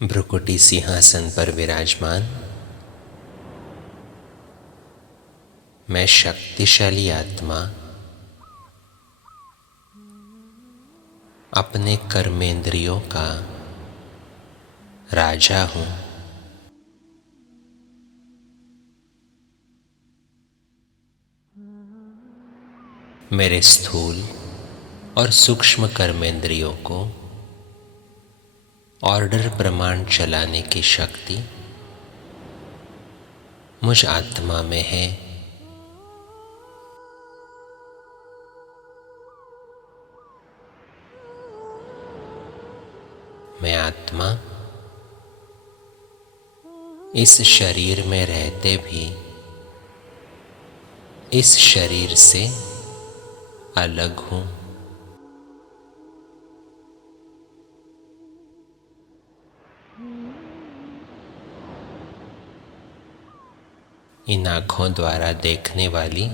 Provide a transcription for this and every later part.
भ्रुकुटी सिंहासन पर विराजमान मैं शक्तिशाली आत्मा अपने कर्मेंद्रियों का राजा हूँ। मेरे स्थूल और सूक्ष्म कर्मेंद्रियों को ऑर्डर प्रमाण चलाने की शक्ति मुझ आत्मा में है। मैं आत्मा इस शरीर में रहते भी इस शरीर से अलग हूँ। इन आँखों द्वारा देखने वाली,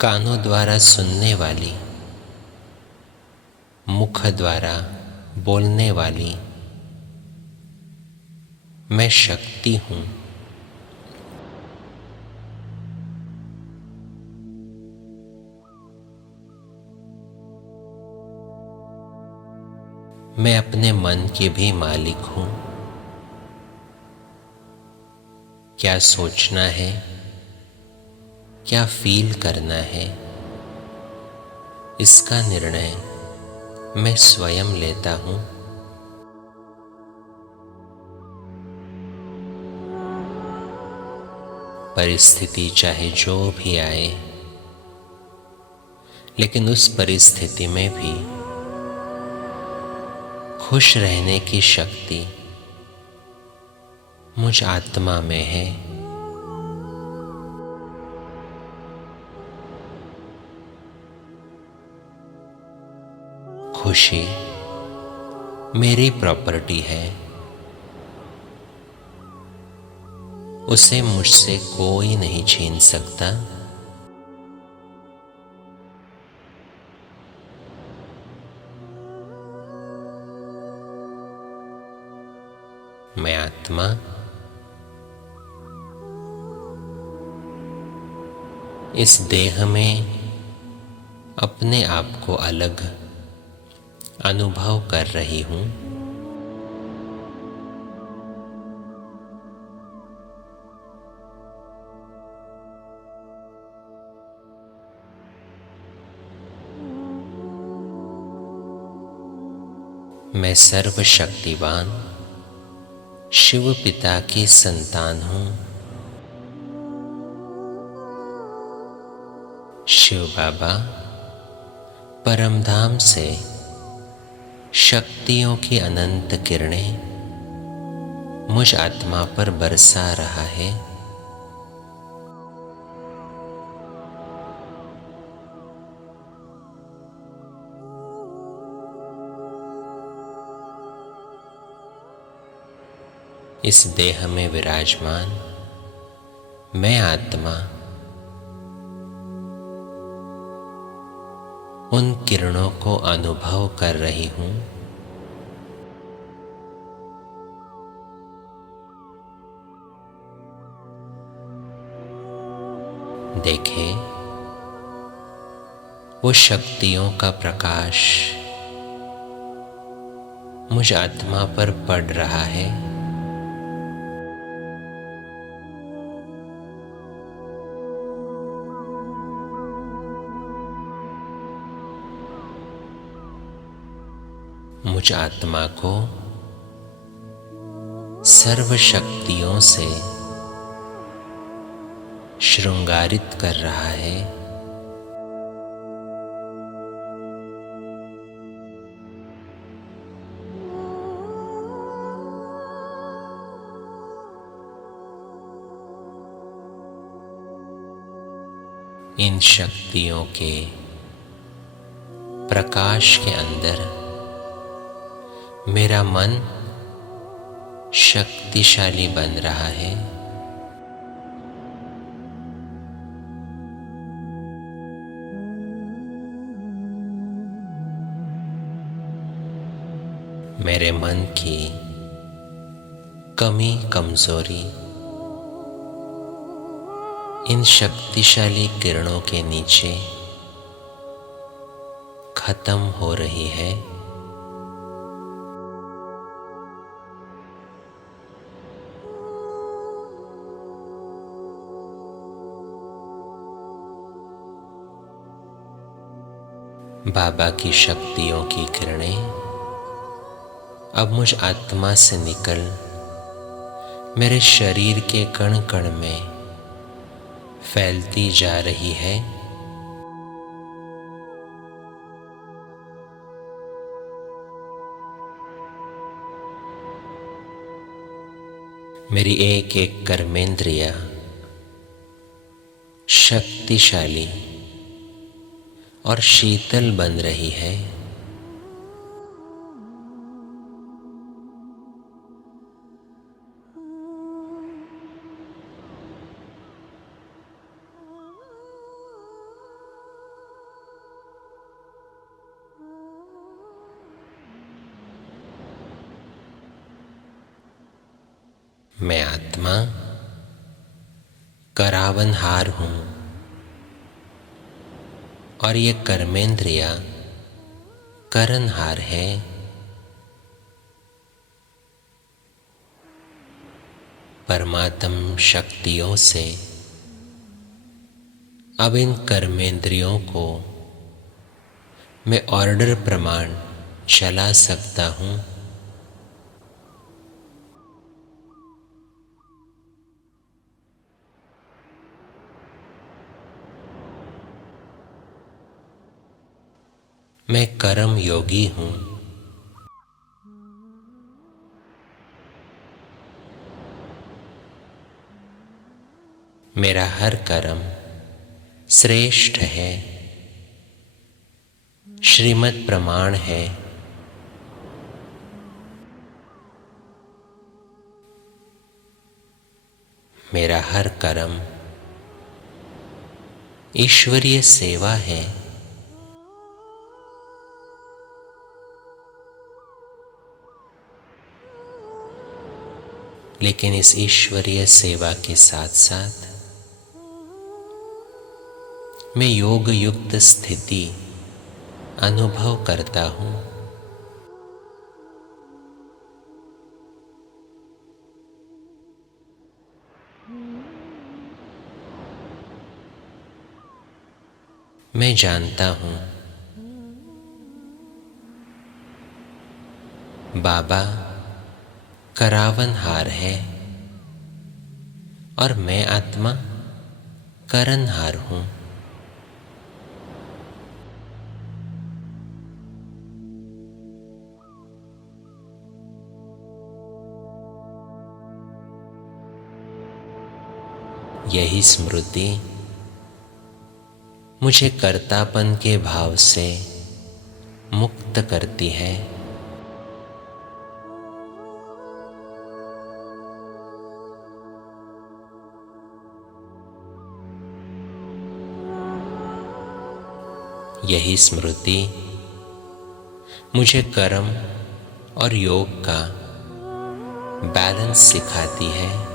कानों द्वारा सुनने वाली, मुख द्वारा बोलने वाली मैं शक्ति हूँ। मैं अपने मन की भी मालिक हूँ। क्या सोचना है, क्या फील करना है, इसका निर्णय मैं स्वयं लेता हूँ। परिस्थिति चाहे जो भी आए, लेकिन उस परिस्थिति में भी खुश रहने की शक्ति मुझ आत्मा में है। खुशी मेरी प्रॉपर्टी है, उसे मुझसे कोई नहीं छीन सकता। मैं आत्मा इस देह में अपने आप को अलग अनुभव कर रही हूँ। मैं सर्वशक्तिवान शिव पिता की संतान हूँ। शिव बाबा परमधाम से शक्तियों की अनंत किरणें मुझ आत्मा पर बरसा रहा है। इस देह में विराजमान मैं आत्मा उन किरणों को अनुभव कर रही हूँ। देखें, वो शक्तियों का प्रकाश मुझ आत्मा पर पड़ रहा है। मुझ आत्मा को सर्व शक्तियों से श्रृंगारित कर रहा है। इन शक्तियों के प्रकाश के अंदर मेरा मन शक्तिशाली बन रहा है। मेरे मन की कमी कमजोरी इन शक्तिशाली किरणों के नीचे खत्म हो रही है। बाबा की शक्तियों की किरणें अब मुझ आत्मा से निकल मेरे शरीर के कण कण में फैलती जा रही है। मेरी एक एक कर्मेंद्रिया शक्तिशाली और शीतल बन रही है। मैं आत्मा करावनहार हूं और ये कर्मेंद्रिया करनहार है। परमात्म शक्तियों से अब इन कर्मेंद्रियों को मैं ऑर्डर प्रमाण चला सकता हूं। मैं कर्म योगी हूं। मेरा हर कर्म श्रेष्ठ है, श्रीमद् प्रमाण है। मेरा हर कर्म ईश्वरीय सेवा है। लेकिन इस ईश्वरीय सेवा के साथ साथ मैं योग युक्त स्थिति अनुभव करता हूं। मैं जानता हूं बाबा करावनहार है और मैं आत्मा करनहार हूं। यही स्मृति मुझे कर्तापन के भाव से मुक्त करती है। यही स्मृति मुझे कर्म और योग का बैलेंस सिखाती है।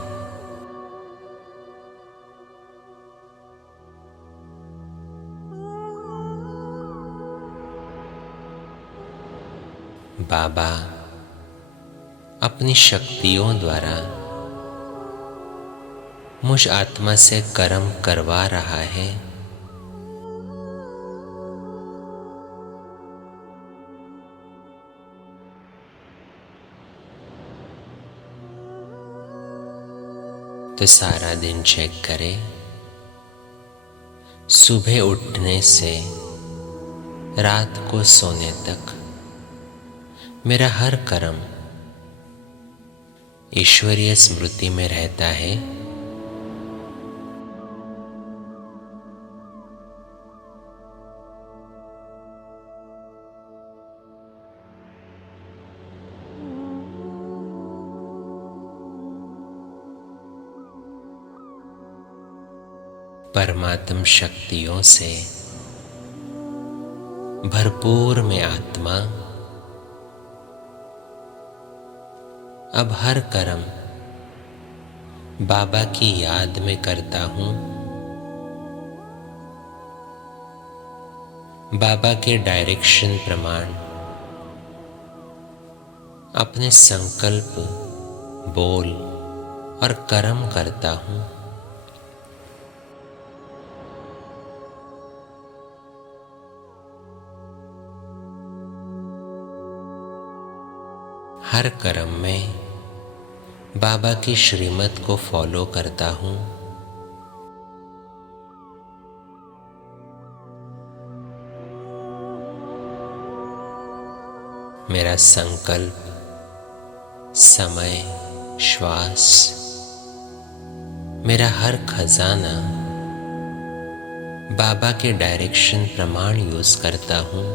बाबा अपनी शक्तियों द्वारा मुझ आत्मा से कर्म करवा रहा है। तो सारा दिन चेक करें, सुबह उठने से रात को सोने तक मेरा हर कर्म ईश्वरीय स्मृति में रहता है। परमात्म शक्तियों से भरपूर मैं आत्मा अब हर कर्म बाबा की याद में करता हूँ। बाबा के डायरेक्शन प्रमाण अपने संकल्प, बोल और कर्म करता हूँ। हर कर्म में बाबा की श्रीमत को फॉलो करता हूँ। मेरा संकल्प, समय, श्वास, मेरा हर खजाना बाबा के डायरेक्शन प्रमाण यूज करता हूँ।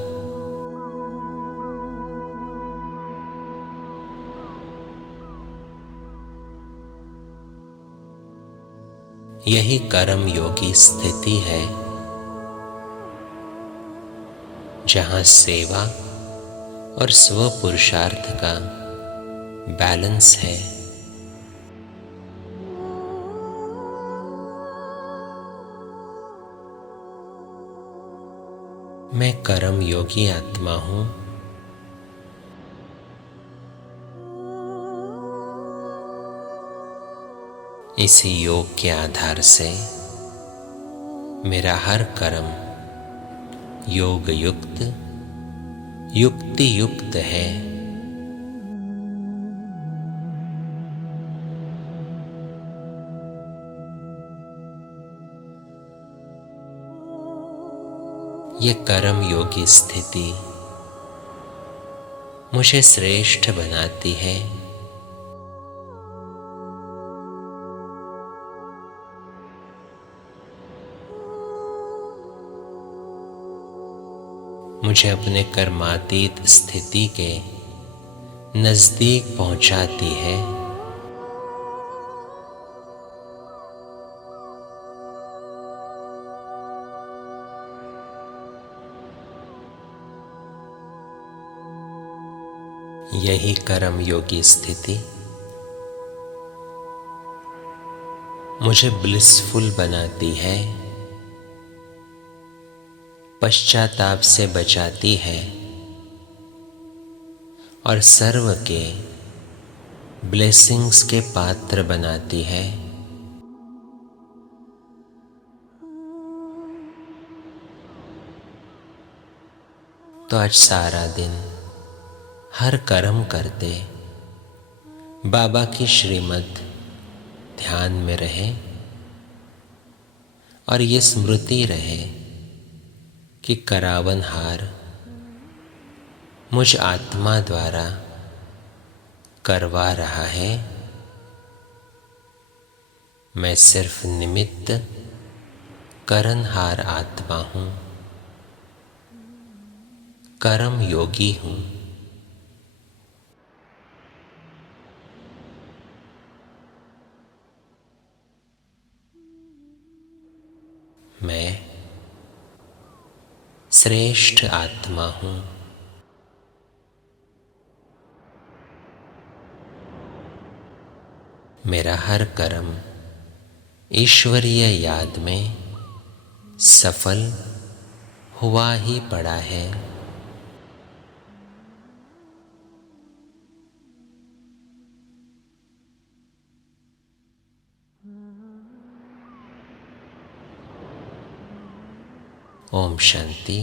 यही कर्म योगी स्थिति है, जहां सेवा और स्व पुरुषार्थ का बैलेंस है। मैं कर्म योगी आत्मा हूं। इसी योग के आधार से मेरा हर कर्म योग युक्त, युक्ति युक्त है। ये कर्म योगी स्थिति मुझे श्रेष्ठ बनाती है। मुझे अपने कर्मातीत स्थिति के नजदीक पहुंचाती है। यही कर्म योगी स्थिति मुझे ब्लिसफुल बनाती है, पश्चाताप से बचाती है और सर्व के ब्लेसिंग्स के पात्र बनाती है। तो आज सारा दिन हर कर्म करते बाबा की श्रीमत ध्यान में रहे और ये स्मृति रहे कि करावनहार मुझ आत्मा द्वारा करवा रहा है। मैं सिर्फ निमित्त करनहार आत्मा हूँ, कर्म योगी हूँ। मैं श्रेष्ठ आत्मा हूँ। मेरा हर कर्म ईश्वरीय याद में सफल हुआ ही पड़ा है। ओम शांति।